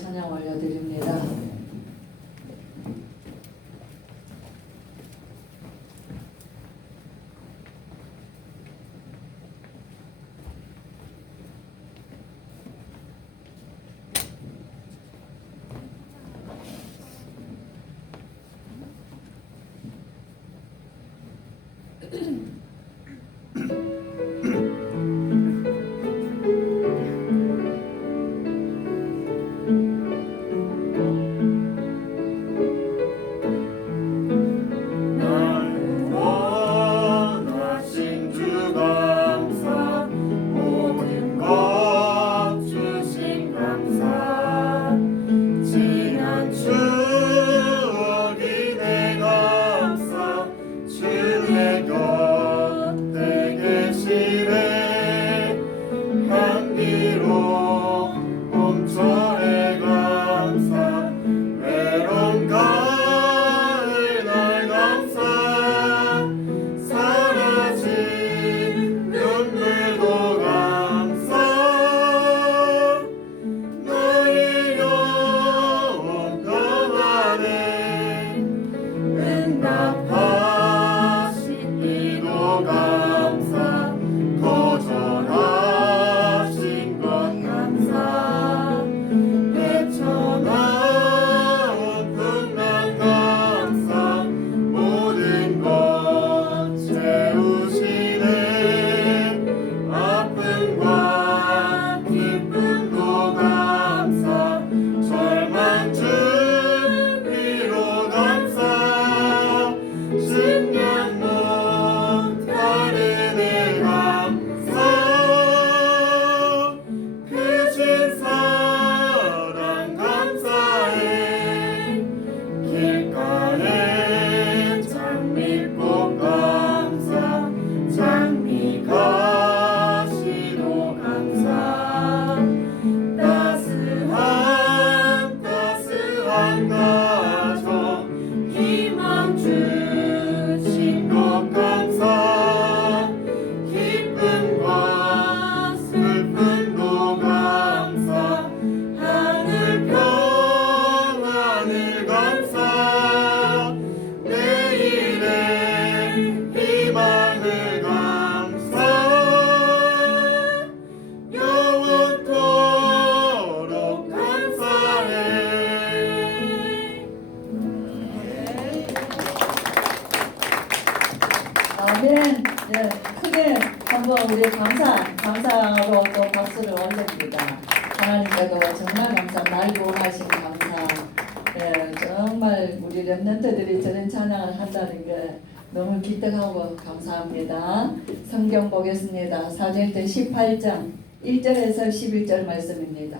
찬양 올려드립니다. 아멘. 네, 크게 한번 우리 감사로 또 박수를 올립니다. 하나님께도 정말 감사, 날 구원하신 감사. 네, 정말 우리 렘넌트들이 저런 찬양을 한다는 게 너무 기특하고 감사합니다. 성경 보겠습니다. 사도행전 18장 1절에서 11절 말씀입니다.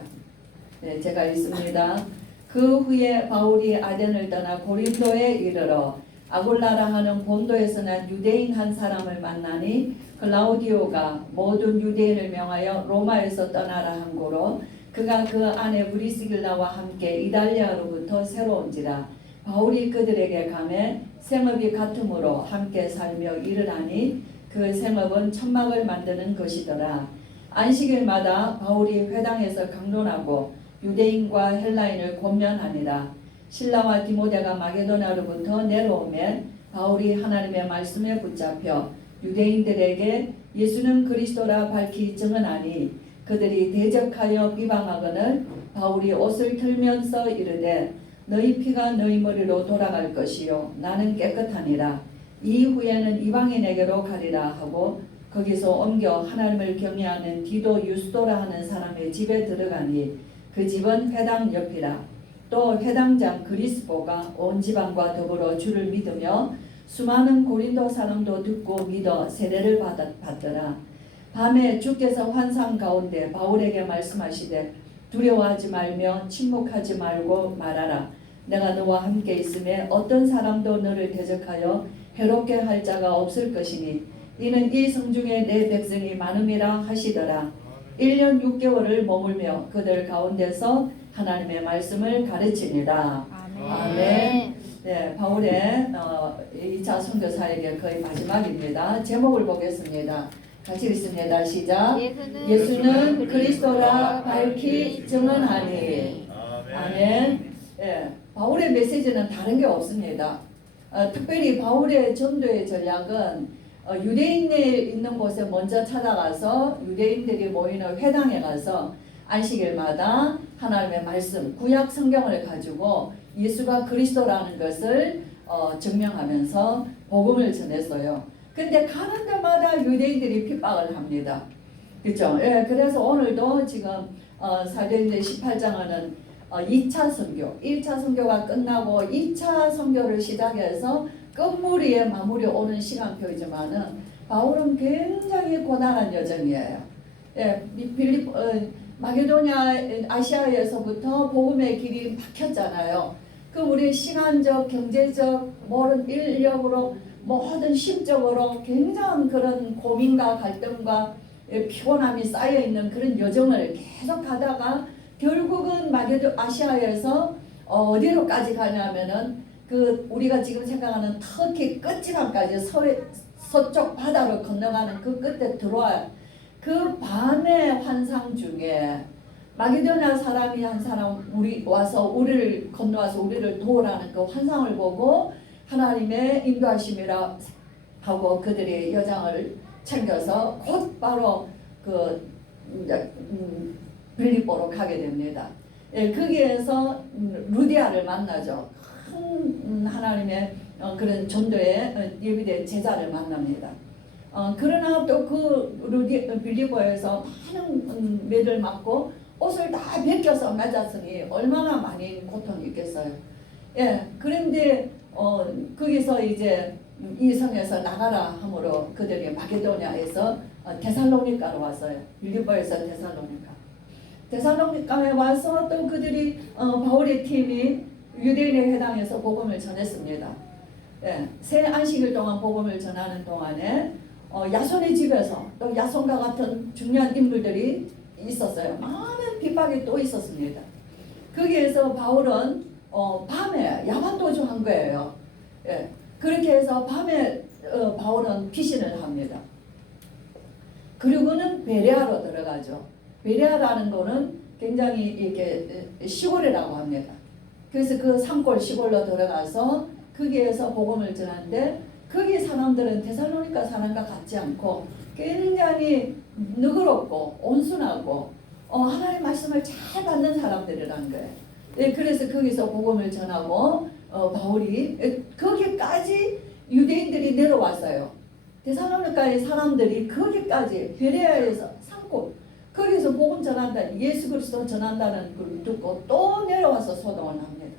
네, 제가 읽습니다. 그 후에 바울이 아덴을 떠나 고린도에 이르러 아굴라라 하는 본도에서 난 유대인 한 사람을 만나니 클라우디오가 모든 유대인을 명하여 로마에서 떠나라 한 고로 그가 그 아내 브리스길라와 함께 이달리아로부터 새로 온지라. 바울이 그들에게 가매 생업이 같으므로 함께 살며 일을 하니 그 생업은 천막을 만드는 것이더라. 안식일마다 바울이 회당에서 강론하고 유대인과 헬라인을 권면하니라. 실라와 디모데가 마게도냐로부터 내려오면 바울이 하나님의 말씀에 붙잡혀 유대인들에게 예수는 그리스도라 밝히 증언하니 그들이 대적하여 비방하거늘 바울이 옷을 틀면서 이르되 너희 피가 너희 머리로 돌아갈 것이요 나는 깨끗하니라. 이후에는 이방인에게로 가리라 하고 거기서 옮겨 하나님을 경외하는 디도 유스도라 하는 사람의 집에 들어가니 그 집은 회당 옆이라. 또 회당장 그리스보가 온 지방과 더불어 주를 믿으며 수많은 고린도 사람도 듣고 믿어 세례를 받더라. 밤에 주께서 환상 가운데 바울에게 말씀하시되 두려워하지 말며 침묵하지 말고 말하라. 내가 너와 함께 있음에 어떤 사람도 너를 대적하여 해롭게 할 자가 없을 것이니 이는 이 성중에 내 백성이 많음이라 하시더라. 1년 6개월을 머물며 그들 가운데서 하나님의 말씀을 가르치니라. 아멘. 네, 바울의 2차 선교사에게 거의 마지막입니다. 제목을 보겠습니다. 같이 읽습니다. 시작. 예수는 그리스도라 밝히 증언하니. 아멘. 예, 바울의 메시지는 다른 게 없습니다. 특별히 바울의 전도의 전략은 유대인이 있는 곳에 먼저 찾아가서 유대인들이 모이는 회당에 가서 안식일마다 하나님의 말씀, 구약 성경을 가지고 예수가 그리스도라는 것을 증명하면서 복음을 전했어요. 근데 가는 데마다 유대인들이 핍박을 합니다. 그렇죠? 예, 그래서 오늘도 지금 사도행전 18장은 2차 선교, 1차 선교가 끝나고 2차 선교를 시작해서 끝무리에 마무리 오는 시간표이지만은 바울은 굉장히 고단한 여정이에요. 예, 마게도냐 아시아에서부터 복음의 길이 막혔잖아요. 그 우리 시간적, 경제적, 모든 인력으로 모든 심적으로 굉장한 그런 고민과 갈등과 피곤함이 쌓여 있는 그런 여정을 계속 가다가 결국은 마게도 아시아에서 어디로까지 가냐면은 그 우리가 지금 생각하는 터키 끝지방까지 서쪽 바다로 건너가는 그 끝에 들어와요. 그 밤의 환상 중에 마게도냐 사람이 한 사람 와서 우리를 건너와서 우리를 도우라는 그 환상을 보고 하나님의 인도하심이라 하고 그들의 여장을 챙겨서 곧바로 그 빌립보로 가게 됩니다. 예, 거기에서 루디아를 만나죠. 큰 하나님의 그런 전도에 예비된 제자를 만납니다. 그러나 또 그 빌립보에서 많은 매를 맞고 옷을 다 벗겨서 맞았으니 얼마나 많이 고통이 있겠어요. 예, 그런데 거기서 이제 이 성에서 나가라 함으로 그들이 마게도냐에서 데살로니가로 왔어요. 빌립보에서 데살로니가에 와서 또 그들이 바울의 팀이 유대인의 회당에서 복음을 전했습니다. 예, 새 안식일 동안 복음을 전하는 동안에 야손의 집에서 또 야손과 같은 중요한 인물들이 있었어요. 많은 핍박이 또 있었습니다. 거기에서 바울은 밤에 야반도주한 거예요. 예, 그렇게 해서 밤에 바울은 피신을 합니다. 그리고는 베레아로 들어가죠. 베레아라는 거는 굉장히 이렇게 시골이라고 합니다. 그래서 그 산골 시골로 들어가서 거기에서 복음을 전하는데 거기 사람들은 데살로니가 사람과 같지 않고 굉장히 너그럽고 온순하고 하나님의 말씀을 잘 받는 사람들이라는 거예요. 네, 그래서 거기서 복음을 전하고 바울이 거기까지 유대인들이 내려왔어요. 데살로니가의 사람들이 거기까지 베레아에서 산골 거기서 복음 전한다, 예수 그리스도 전한다는 걸 듣고 또 내려와서 소동을 합니다.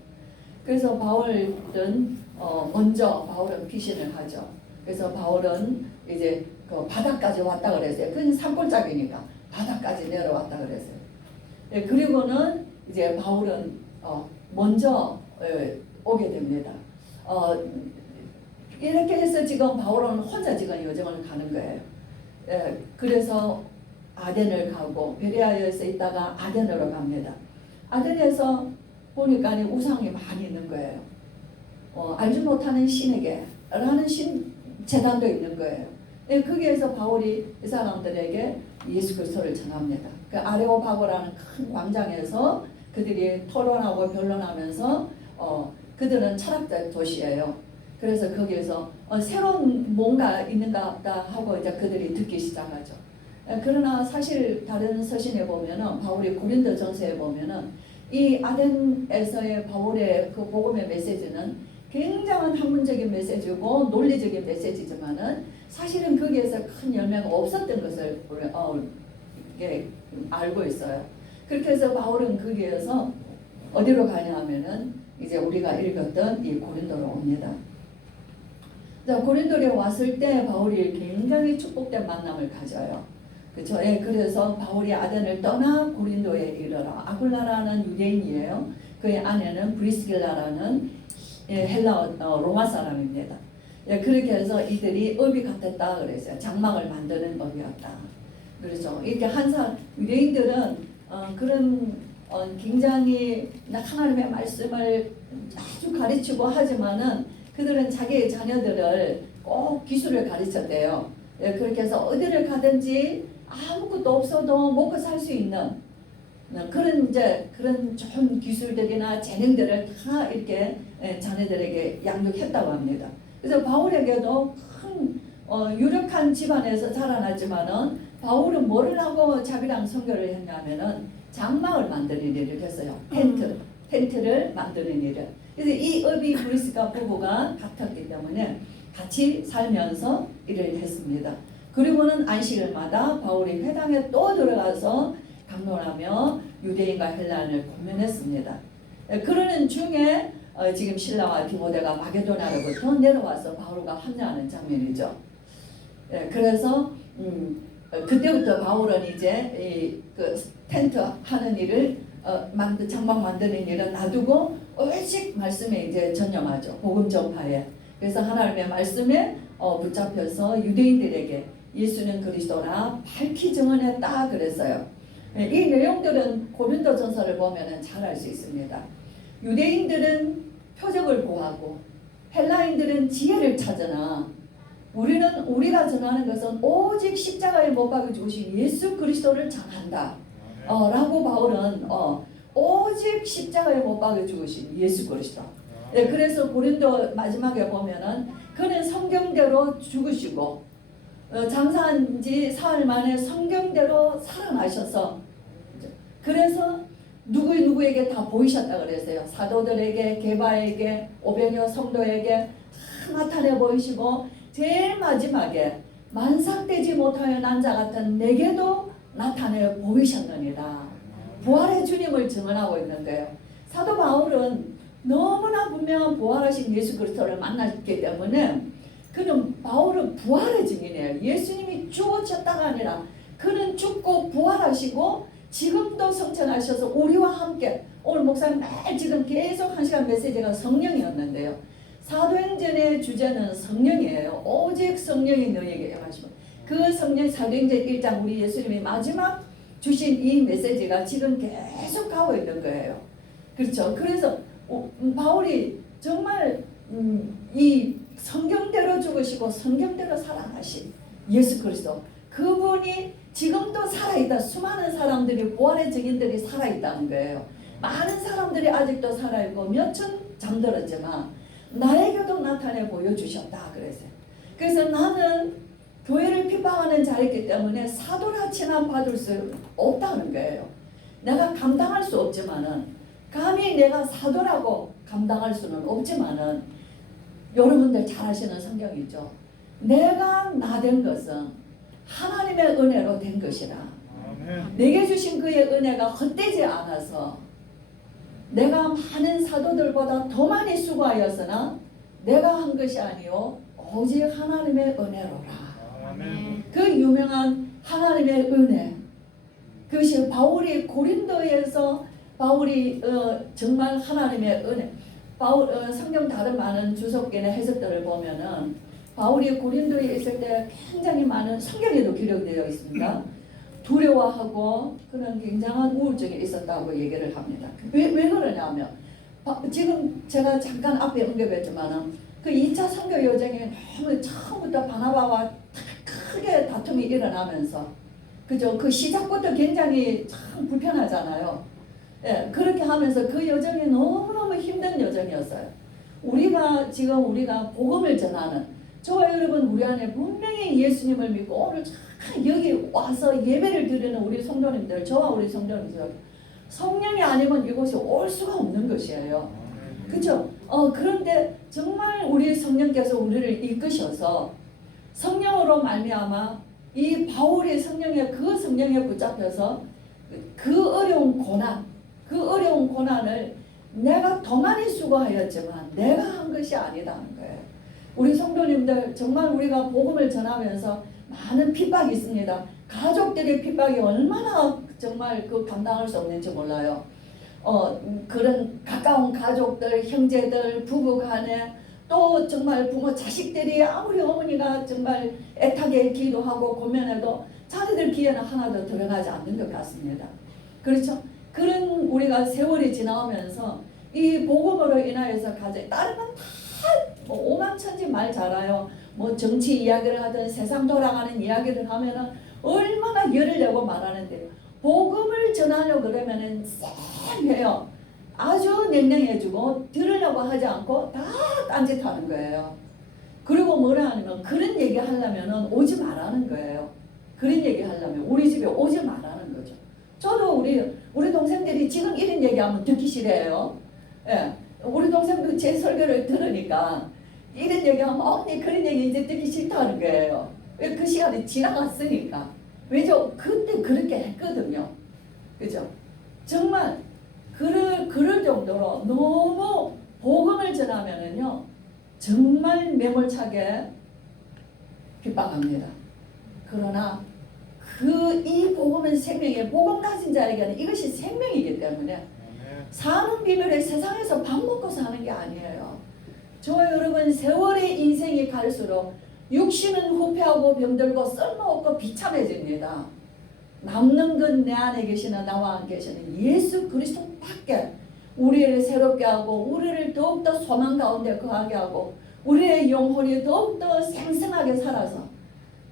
그래서 바울은 먼저 바울은 피신을 하죠. 그래서 바울은 이제 그 바다까지 왔다 그랬어요. 그건 산골짜기니까 바다까지 내려왔다 그랬어요. 예, 그리고는 이제 바울은 먼저 오게 됩니다. 이렇게 해서 지금 바울은 혼자 지금 여정을 가는 거예요. 예, 그래서 아덴을 가고 베레아에서 있다가 아덴으로 갑니다. 아덴에서 보니까 우상이 많이 있는 거예요. 알지 못하는 신에게 라는 신 재단도 있는 거예요. 예, 거기에서 바울이 이 사람들에게 예수 그리스도를 전합니다. 그 아레오파고라는 큰 광장에서 그들이 토론하고 변론하면서 그들은 철학자 도시예요. 그래서 거기에서 새로운 뭔가 있는가 보다 하고 이제 그들이 듣기 시작하죠. 그러나 사실 다른 서신에 보면은 바울이 고린도전서에 보면은 이 아덴에서의 바울의 그 복음의 메시지는 굉장한 학문적인 메시지고 논리적인 메시지지만은 사실은 거기에서 큰 열매가 없었던 것을 알고 있어요. 그렇게 해서 바울은 거기에서 어디로 가냐 하면은 이제 우리가 읽었던 이 고린도로 옵니다. 고린도에 왔을 때 바울이 굉장히 축복된 만남을 가져요. 그렇죠? 예, 그래서 바울이 아덴을 떠나 고린도에 이르러 아굴라라는 유대인이에요. 그의 아내는 브리스길라라는 헬라 로마 사람입니다. 예, 그렇게 해서 이들이 업이 같았다 그랬어요. 장막을 만드는 업이었다. 그렇죠? 이렇게 유대인들은 그런 굉장히 하나님의 말씀을 아주 가르치고 하지만은 그들은 자기의 자녀들을 꼭 기술을 가르쳤대요. 예, 그렇게 해서 어디를 가든지 아무것도 없어도 먹고 살 수 있는 그런 이제 그런 좋은 기술들이나 재능들을 다 이렇게 자녀들에게 양육했다고 합니다. 그래서 바울에게도 큰 유력한 집안에서 자라났지만은 바울은 뭐를 하고 자비랑 선교를 했냐면은 장막을 만드는 일을 했어요. 텐트를 만드는 일을. 그래서 이 어비 브리스가 부부가 같았기 때문에 같이 살면서 일을 했습니다. 그리고는 안식일마다 바울이 회당에 또 들어가서 강론하며 유대인과 헬라인을 고면했습니다. 그러는 중에 지금 신라와 디모데가 마게도냐로부터 내려와서 바울과 합류하는 장면이죠. 그래서 그때부터 바울은 이제 그 텐트 하는 일을 장막 만드는 일은 놔두고 오직 말씀에 이제 전념하죠. 복음 전파에. 그래서 하나님의 말씀에 붙잡혀서 유대인들에게 예수는 그리스도라 밝히 증언했다 그랬어요. 이 내용들은 고린도전서를 보면은 잘 알 수 있습니다. 유대인들은 표적을 구하고 헬라인들은 지혜를 찾으나 우리가 전하는 것은 오직 십자가에 못 박혀 죽으신 예수 그리스도를 전한다. 라고 바울은 오직 십자가에 못 박혀 죽으신 예수 그리스도. 그래서 고린도 마지막에 보면은 그는 성경대로 죽으시고 장사한 지 사흘 만에 성경대로 살아나셔서 그래서 누구에게 다 보이셨다 그랬어요. 사도들에게, 게바에게, 500여 성도에게 다 나타내 보이시고 제일 마지막에 만삭되지 못하여 난 자 같은 내게도 나타내 보이셨느니라. 부활의 주님을 증언하고 있는 거예요. 사도 바울은 너무나 분명한 부활하신 예수 그리스도를 만났기 때문에 바울은 부활의 증인이에요. 예수님이 죽으셨다가 아니라 그는 죽고 부활하시고 지금도 성천하셔서 우리와 함께 오늘 목사님 매일 지금 계속 1시간 메시지가 성령이었는데요. 사도행전의 주제는 성령이에요. 오직 성령이 너희에게 임하시고 그 성령 사도행전 1장 우리 예수님이 마지막 주신 이 메시지가 지금 계속 가고 있는 거예요. 그렇죠. 그래서 바울이 정말 이 성경대로 죽으시고 성경대로 살아나신 예수 그리스도 그분이 지금도 살아있다. 수많은 사람들이 부활의 증인들이 살아있다는 거예요. 많은 사람들이 아직도 살아있고 몇천 잠들었지만 나에게도 나타내 보여주셨다 그랬어요. 그래서 나는 교회를 핍박하는 자였기 때문에 사도라 칭함 받을 수 없다는 거예요. 내가 감당할 수 없지만은 감히 내가 사도라고 감당할 수는 없지만은 여러분들 잘 아시는 성경이죠. 내가 나 된 것은 하나님의 은혜로 된 것이라. 내게 주신 그의 은혜가 헛되지 않아서 내가 많은 사도들보다 더 많이 수고하였으나 내가 한 것이 아니요 오직 하나님의 은혜로라. 그 유명한 하나님의 은혜, 그것이 바울이 고린도에서 바울이 정말 하나님의 은혜. 성경 다른 많은 주석계나 해석들을 보면은 바울이 고린도에 있을 때 굉장히 많은 성경에도 기록되어 있습니다. 두려워하고 그런 굉장한 우울증이 있었다고 얘기를 합니다. 왜 그러냐면 지금 제가 잠깐 앞에 언급했지만은 그 2차 선교 여정에 너무 처음부터 바나바와 크게 다툼이 일어나면서 그죠? 그 시작부터 굉장히 참 불편하잖아요. 예, 그렇게 하면서 그 여정이 너무너무 힘든 여정이었어요. 우리가 복음을 전하는 저와 여러분 우리 안에 분명히 예수님을 믿고 오늘 참 여기 와서 예배를 드리는 우리 성도님들 저와 우리 성도님들 성령이 아니면 이곳에 올 수가 없는 것이에요. 그렇죠? 그런데 정말 우리 성령께서 우리를 이끄셔서 성령으로 말미암아 이 바울이 성령에 붙잡혀서 그 어려운 고난을 내가 더 많이 수고하였지만 내가 한 것이 아니다는 거예요. 우리 성도님들 정말 우리가 복음을 전하면서 많은 핍박이 있습니다. 가족들의 핍박이 얼마나 정말 감당할 수 없는지 몰라요. 그런 가까운 가족들, 형제들, 부부간에 또 정말 부모 자식들이 아무리 어머니가 정말 애타게 기도하고 고면해도 자녀들 귀에는 하나도 들어가지 않는 것 같습니다. 그렇죠? 그런 우리가 세월이 지나오면서 이 복음으로 인하여서 다른 건 다 오만천지 말 잘해요. 뭐 정치 이야기를 하든 세상 돌아가는 이야기를 하면은 얼마나 열을 내고 말하는데 복음을 전하려고 그러면은 쌩해요. 아주 냉랭해지고 들으려고 하지 않고 다 딴짓하는 거예요. 그리고 뭐라 하냐면 그런 얘기 하려면은 오지 말라는 거예요. 그런 얘기 하려면 우리 집에 오지 말라는 거죠. 저도 우리 동생들이 지금 이런 얘기하면 듣기 싫어요. 예, 우리 동생도 제 설교를 들으니까 이런 얘기하면 언니 그런 얘기 이제 듣기 싫다는 거예요. 왜? 그 시간이 지나갔으니까. 왜죠? 그때 그렇게 했거든요. 그죠? 정말 그럴 정도로 너무 복음을 전하면은요 정말 매몰차게 핍박합니다. 그러나 이 복음은 생명이에요. 복음 가진 자에게는 이것이 생명이기 때문에 사는 비밀에 세상에서 밥 먹고 사는 게 아니에요. 저와 여러분 세월의 인생이 갈수록 육신은 후패하고 병들고 쓸모없고 비참해집니다. 남는 건 내 안에 계시는 나와 함께 계시는 예수 그리스도밖에 우리를 새롭게 하고 우리를 더욱더 소망 가운데 거하게 하고 우리의 영혼이 더욱더 생생하게 살아서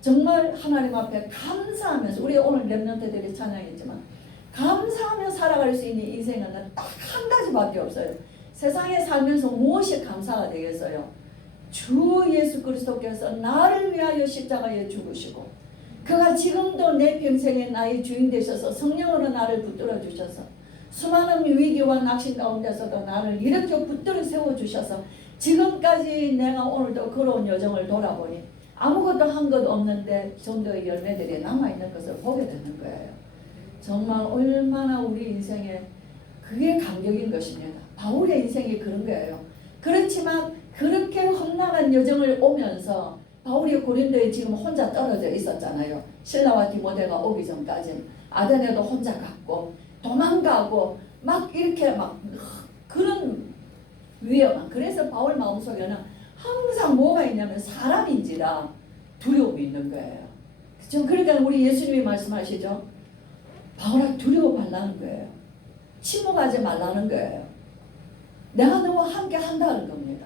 정말 하나님 앞에 감사하면서 우리 오늘 렘넌트들이 찬양했지만 감사하며 살아갈 수 있는 인생은 딱 한 가지밖에 없어요. 세상에 살면서 무엇이 감사가 되겠어요? 주 예수 그리스도께서 나를 위하여 십자가에 죽으시고 그가 지금도 내 평생에 나의 주인 되셔서 성령으로 나를 붙들어 주셔서 수많은 위기와 낙심 가운데서도 나를 이렇게 붙들어 세워주셔서 지금까지 내가 오늘도 걸어온 여정을 돌아보니 아무것도 한 것 없는데 전도의 열매들이 남아있는 것을 보게 되는 거예요. 정말 얼마나 우리 인생에 그게 감격인 것입니다. 바울의 인생이 그런 거예요. 그렇지만 그렇게 험난한 여정을 오면서 바울이 고린도에 지금 혼자 떨어져 있었잖아요. 실라와 디모데가 오기 전까지 아데네도 혼자 갔고 도망가고 막 이렇게 막 그런 위험한. 그래서 바울 마음속에는 항상 뭐가 있냐면 사람인지라 두려움이 있는 거예요. 그렇죠? 그러니까 우리 예수님이 말씀하시죠. 바울아 두려워 말라는 거예요. 침묵하지 말라는 거예요. 내가 너와 함께 한다는 겁니다.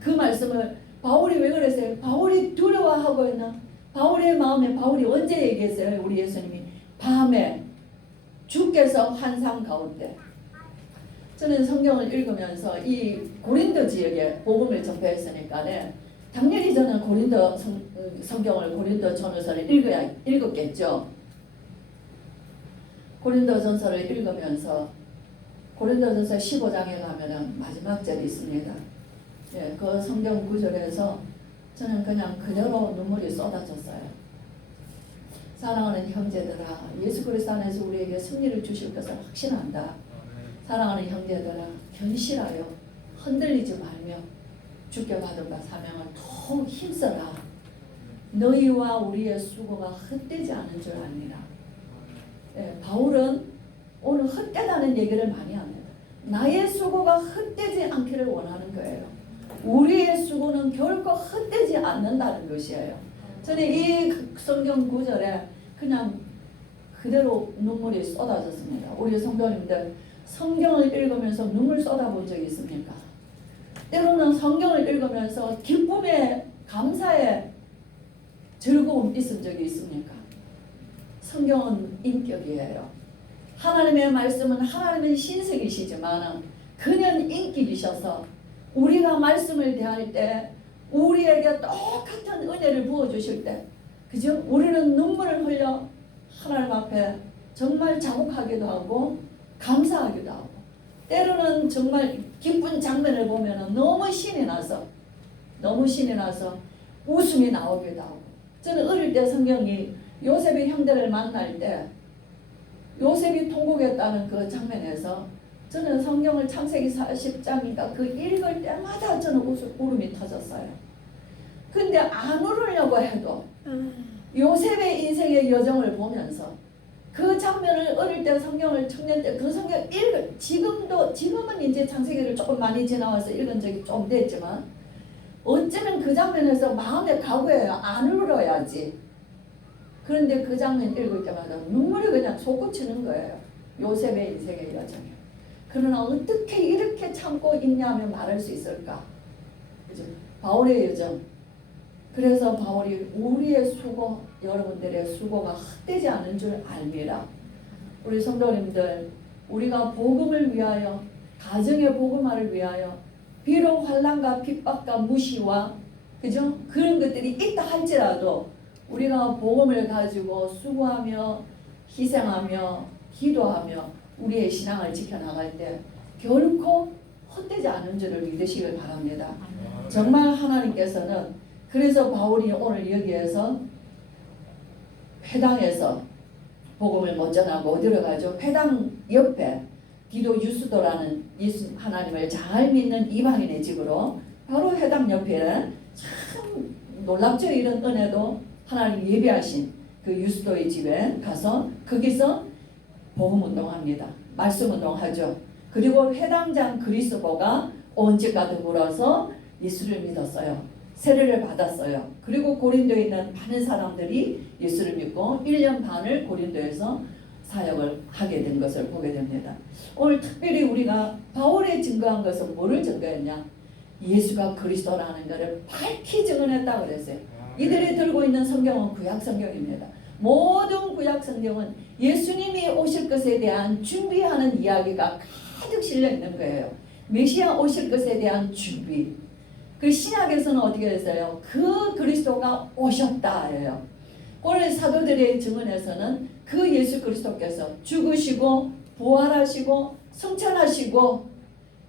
그 말씀을 바울이 왜 그랬어요? 바울이 두려워하고 있는 바울의 마음에 바울이 언제 얘기했어요? 우리 예수님이 밤에 주께서 환상 가운데. 저는 성경을 읽으면서 이 고린도 지역에 복음을 전파했으니까 당연히 저는 고린도 성경을 고린도 전서를 읽었겠죠. 고린도 전서를 읽으면서 고린도 전서 15장에 가면은 마지막 절이 있습니다. 예, 그 성경 구절에서 저는 그냥 그대로 눈물이 쏟아졌어요. 사랑하는 형제들아, 예수 그리스도 안에서 우리에게 승리를 주실 것을 확신한다. 사랑하는 형제들아, 견실하여 흔들리지 말며 주께 받은 바 사명을 더욱 힘써라. 너희와 우리의 수고가 헛되지 않은 줄 아니라. 예, 바울은 오늘 헛되다는 얘기를 많이 합니다. 나의 수고가 헛되지 않기를 원하는 거예요. 우리의 수고는 결코 헛되지 않는다는 것이에요. 저는 이 성경 구절에 그냥 그대로 눈물이 쏟아졌습니다. 우리 성도님들 성경을 읽으면서 눈물 쏟아본 적이 있습니까? 때로는 성경을 읽으면서 기쁨에 감사에 즐거움 있은 적이 있습니까? 성경은 인격이에요. 하나님의 말씀은 하나님의 신성이시지만 그는 인격이셔서 우리가 말씀을 대할 때 우리에게 똑같은 은혜를 부어주실 때 그죠? 우리는 눈물을 흘려 하나님 앞에 정말 자복하기도 하고 감사하기도 하고 때로는 정말 기쁜 장면을 보면 너무 신이 나서 웃음이 나오기도 하고 저는 어릴 때 성경이 요셉의 형제를 만날 때 요셉이 통곡했다는 그 장면에서 저는 성경을 창세기 40장인가 그 읽을 때마다 저는 울음이 터졌어요. 근데 안 울으려고 해도 요셉의 인생의 여정을 보면서 그 장면을 어릴 때 성경을 청년 때 그 성경 지금은 이제 창세기를 조금 많이 지나와서 읽은 적이 좀 됐지만 어쩌면 그 장면에서 마음에 각오해요. 안 울어야지. 그런데 그 장면 읽을 때마다 눈물이 그냥 솟구치는 거예요. 요셉의 인생의 여정이요. 그러나 어떻게 이렇게 참고 있냐며 말할 수 있을까? 그죠? 바울의 여정. 그래서 바울이 우리의 수고, 여러분들의 수고가 헛되지 않은 줄 알미라. 우리 성도님들, 우리가 복음을 위하여, 가정의 복음화를 위하여, 비록 환난과 핍박과 무시와 그죠? 그런 것들이 있다 할지라도 우리가 복음을 가지고 수고하며 희생하며 기도하며 우리의 신앙을 지켜나갈 때 결코 헛되지 않은 줄을 믿으시길 바랍니다. 정말 하나님께서는, 그래서 바울이 오늘 여기에서 회당에서 복음을 못 전하고 어디로 가죠? 회당 옆에 디도 유스도라는 예수 하나님을 잘 믿는 이방인의 집으로, 바로 회당 옆에 참 놀랍죠. 이런 은혜도 하나님 예비하신 그 유스도의 집에 가서 거기서 복음 운동합니다. 말씀 운동하죠. 그리고 회당장 그리스도가 온 집과 더불어서 예수를 믿었어요. 세례를 받았어요. 그리고 고린도에 있는 많은 사람들이 예수를 믿고 1년 반을 고린도에서 사역을 하게 된 것을 보게 됩니다. 오늘 특별히 우리가 바울의 증거한 것은 뭐를 증거했냐? 예수가 그리스도라는 것을 밝히 증언했다고 그랬어요. 이들이 들고 있는 성경은 구약 성경입니다. 모든 구약 성경은 예수님이 오실 것에 대한 준비하는 이야기가 가득 실려 있는 거예요. 메시아 오실 것에 대한 준비. 그 신약에서는 어떻게 했어요? 그 그리스도가 오셨다예요. 오늘 사도들의 증언에서는 그 예수 그리스도께서 죽으시고 부활하시고 승천하시고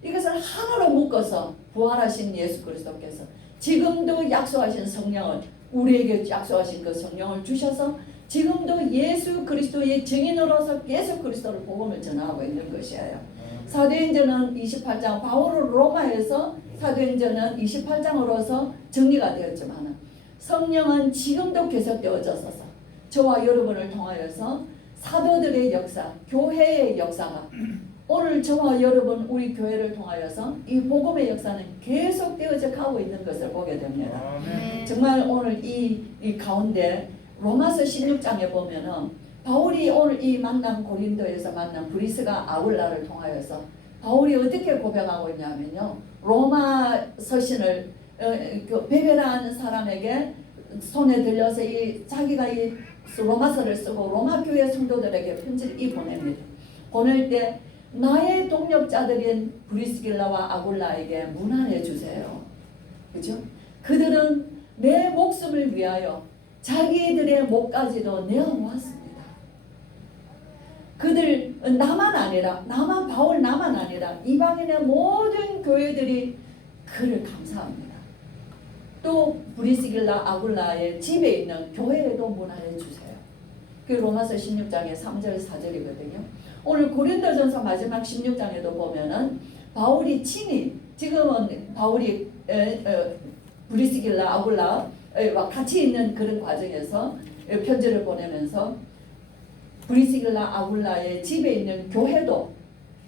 이것을 하나로 묶어서 부활하신 예수 그리스도께서 지금도 약속하신 성령을, 우리에게 약속하신 그 성령을 주셔서 지금도 예수 그리스도의 증인으로서 예수 그리스도를 복음을 전하고 있는 것이에요. 사도행전은 28장, 바울은 로마에서 사도행전은 28장으로서 정리가 되었지만 성령은 지금도 계속되어져서 저와 여러분을 통하여서 사도들의 역사, 교회의 역사가 오늘 저와 여러분 우리 교회를 통하여서 이 복음의 역사는 계속되어져 가고 있는 것을 보게 됩니다. 정말 오늘 이 가운데 로마서 16장에 보면은 바울이 오늘 이 만난 고린도에서 만난 브리스가 아굴라를 통하여서 바울이 어떻게 고백하고 있냐면요. 로마 서신을 베베라는 사람에게 손에 들려서 자기가 이 로마서를 쓰고 로마 교회 성도들에게 편지를 보냅니다. 보낼 때 나의 동력자들인 브리스길라와 아굴라에게 문안해 주세요. 그죠? 그들은 내 목숨을 위하여 자기들의 목까지도 내어놓았습니다. 그들 바울 나만 아니라 이방인의 모든 교회들이 그를 감사합니다. 또 브리스길라 아굴라의 집에 있는 교회에도 문안해 주세요. 그 로마서 16장의 3절 4절이거든요. 오늘 고린도전서 마지막 16장에도 보면은 바울이 친히, 지금은 바울이 브리스길라 아굴라와 같이 있는 그런 과정에서 편지를 보내면서 브리스길라 아굴라의 집에 있는 교회도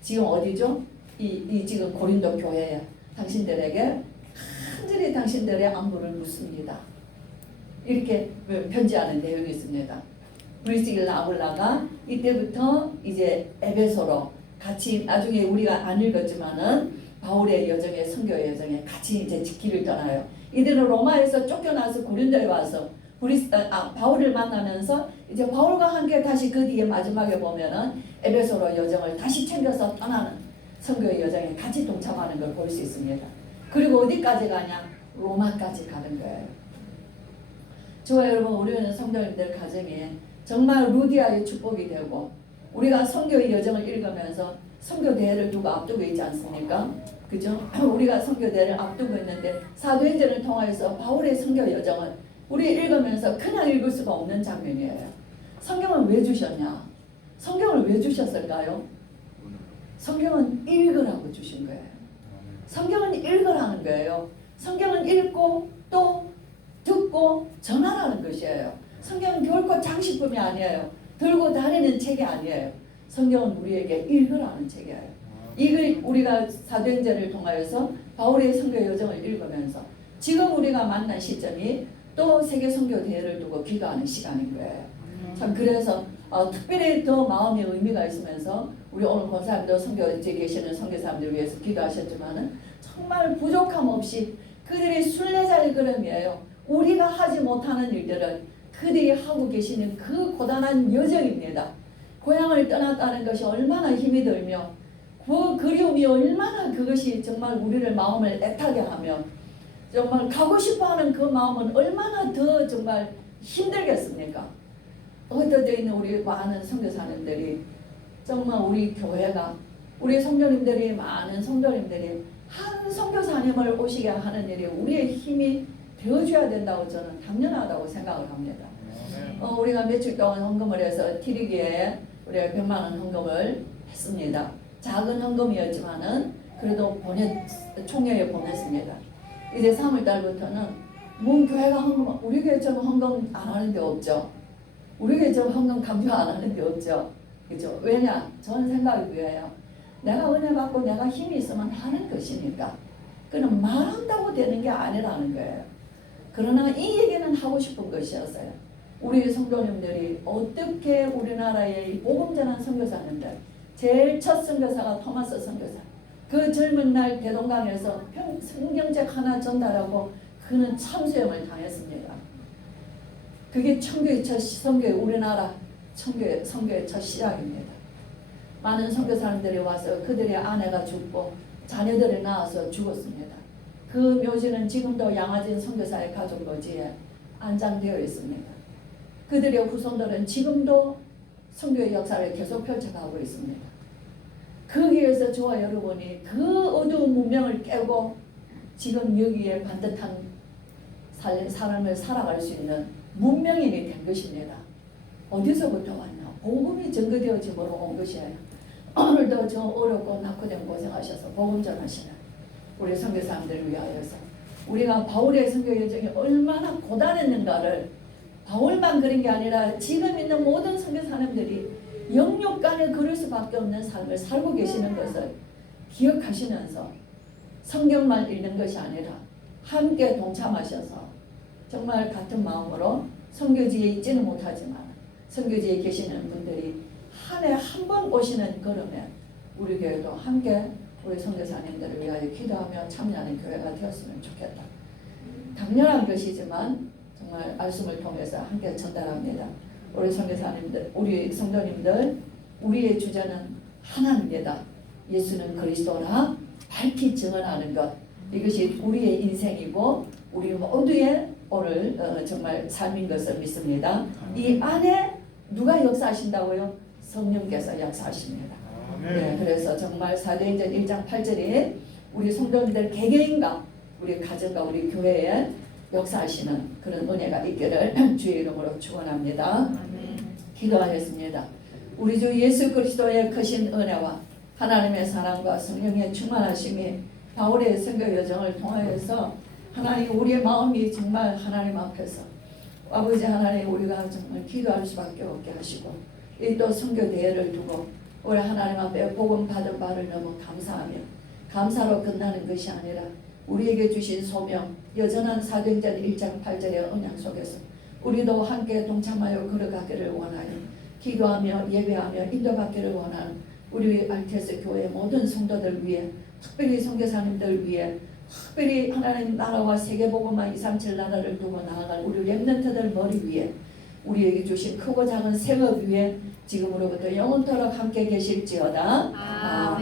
지금 어디죠? 이 지금 고린도 교회에 당신들에게 간절히 당신들의 안부를 묻습니다. 이렇게 편지하는 내용이 있습니다. 브리스길라 아굴라가 이때부터 이제 에베소로 같이, 나중에 우리가 안 읽었지만은 바울의 여정에, 선교의 여정에 같이 이제 길을 떠나요. 이들은 로마에서 쫓겨나서 고린도에 와서 바울을 만나면서 이제 바울과 함께 다시 그 뒤에 마지막에 보면은 에베소로 여정을 다시 챙겨서 떠나는 선교의 여정에 같이 동참하는 걸 볼 수 있습니다. 그리고 어디까지 가냐? 로마까지 가는 거예요. 저와 여러분, 우리는 성도님들 가정에 정말 루디아의 축복이 되고, 우리가 선교의 여정을 읽으면서 선교 대회를 두고 앞두고 있지 않습니까? 그죠? 우리가 선교 대회를 앞두고 있는데 사도행전을 통해서 바울의 선교 여정을 우리 읽으면서 그냥 읽을 수가 없는 장면이에요. 성경을 왜 주셨냐? 성경을 왜 주셨을까요? 성경은 읽으라고 주신 거예요. 성경은 읽으라는 거예요. 성경은 읽고 또 듣고 전하라는 것이에요. 성경은 결코 장식품이 아니에요. 들고 다니는 책이 아니에요. 성경은 우리에게 읽으라는 책이에요. 이걸 우리가 사도행전을 통하여서 바울의 선교 여정을 읽으면서 지금 우리가 만난 시점이 또 세계 선교 대회를 두고 기도하는 시간인 거예요. 참 그래서 특별히 더 마음의 의미가 있으면서 우리 오늘 권사님도 선교에 계시는 선교사님들 위해서 기도하셨지만은 정말 부족함 없이 그들이 순례자의 걸음이에요. 우리가 하지 못하는 일들을 그들이 하고 계시는 그 고단한 여정입니다. 고향을 떠났다는 것이 얼마나 힘이 들며 그 그리움이 얼마나 그것이 정말 우리를 마음을 애타게 하며 정말 가고 싶어하는 그 마음은 얼마나 더 정말 힘들겠습니까? 흩어져 있는 우리 많은 선교사님들이 정말 우리 교회가 우리 성도님들이 많은 성도님들이 한 선교사님을 오시게 하는 일이 우리의 힘이 되어줘야 된다고 저는 당연하다고 생각을 합니다. 우리가 며칠 동안 헌금을 해서 TV기에 우리가 100만 원 헌금을 했습니다. 작은 헌금이었지만은 그래도 총회에 보냈습니다. 이제 3월달부터는 교회가 헌금, 우리 교회처럼 헌금 안 하는 데 없죠. 우리 교회처럼 헌금 강조 안 하는 데 없죠. 그죠? 왜냐? 저는 생각이 그래요. 내가 은혜 받고 내가 힘이 있으면 하는 것이니까. 그는 말한다고 되는 게 아니라는 거예요. 그러나 이 얘기는 하고 싶은 것이었어요. 우리 성도님들이 어떻게 우리나라의 복음 전한 선교사님들, 제일 첫 선교사가 토마스 선교사. 그 젊은 날 대동강에서 성경책 하나 전달하고 그는 참수형을 당했습니다. 그게 선교의 첫 선교의 우리나라 선교의 첫 시작입니다. 많은 선교사님들이 와서 그들의 아내가 죽고 자녀들이 낳아서 죽었습니다. 그 묘지는 지금도 양화진 선교사의 가족 묘지에 안장되어 있습니다. 그들의 후손들은 지금도 선교의 역사를 계속 펼쳐가고 있습니다. 거기에서 저와 여러분이 그 어두운 문명을 깨고 지금 여기에 반듯한 삶을 살아갈 수 있는 문명인이 된 것입니다. 어디서부터 왔나? 복음이 증거되어짐으로 온 것이에요. 오늘도 저 어렵고 낙후된 고생하셔서 복음 전하시는 우리 선교사님들을 위하여서 우리가 바울의 선교 여정이 얼마나 고단했는가를 바울만 그런 게 아니라 지금 있는 모든 선교사님들이 영육간에 그럴 수밖에 없는 삶을 살고 계시는 것을 기억하시면서 성경만 읽는 것이 아니라 함께 동참하셔서 정말 같은 마음으로 선교지에 있지는 못하지만 선교지에 계시는 분들이 한 해 한 번 오시는 걸음에 우리 교회도 함께 우리 선교사님들을 위하여 기도하며 참여하는 교회가 되었으면 좋겠다. 당연한 것이지만 정말 말씀을 통해서 함께 전달합니다. 우리 선교사님들, 우리 성도님들, 우리의 주제는 하나님이다. 예수는 그리스도라 밝히 증언하는 것. 이것이 우리의 인생이고 우리 모두의 오늘 정말 삶인 것을 믿습니다. 이 안에 누가 역사하신다고요? 성령께서 역사하십니다. 네, 그래서 정말 사도행전 1장 8절에 우리 성도님들 개개인과 우리 가정과 우리 교회에 역사하시는 그런 은혜가 있기를 주의 이름으로 축원합니다. 기도하겠습니다. 우리 주 예수 그리스도의 크신 은혜와 하나님의 사랑과 성령의 충만하심이 바울의 선교 여정을 통하여서 하나님 우리의 마음이 정말 하나님 앞에서 아버지 하나님 우리가 정말 기도할 수밖에 없게 하시고 이 또 선교 대회를 두고 우리 하나님 앞에 복음 받은 바를 너무 감사하며 감사로 끝나는 것이 아니라 우리에게 주신 소명 여전한 사도행전 1장 8절의 언약 속에서 우리도 함께 동참하여 걸어가기를 원하여 기도하며 예배하며 인도받기를 원하는 우리 RTS 교회 모든 성도들 위해 특별히 선교사님들 위해 특별히 하나님 나라와 세계복음화 237 나라를 두고 나아갈 우리 렘넌트들 머리 위에 우리에게 주신 크고 작은 생업 위에 지금으로부터 영원토록 함께 계실지어다. 아멘.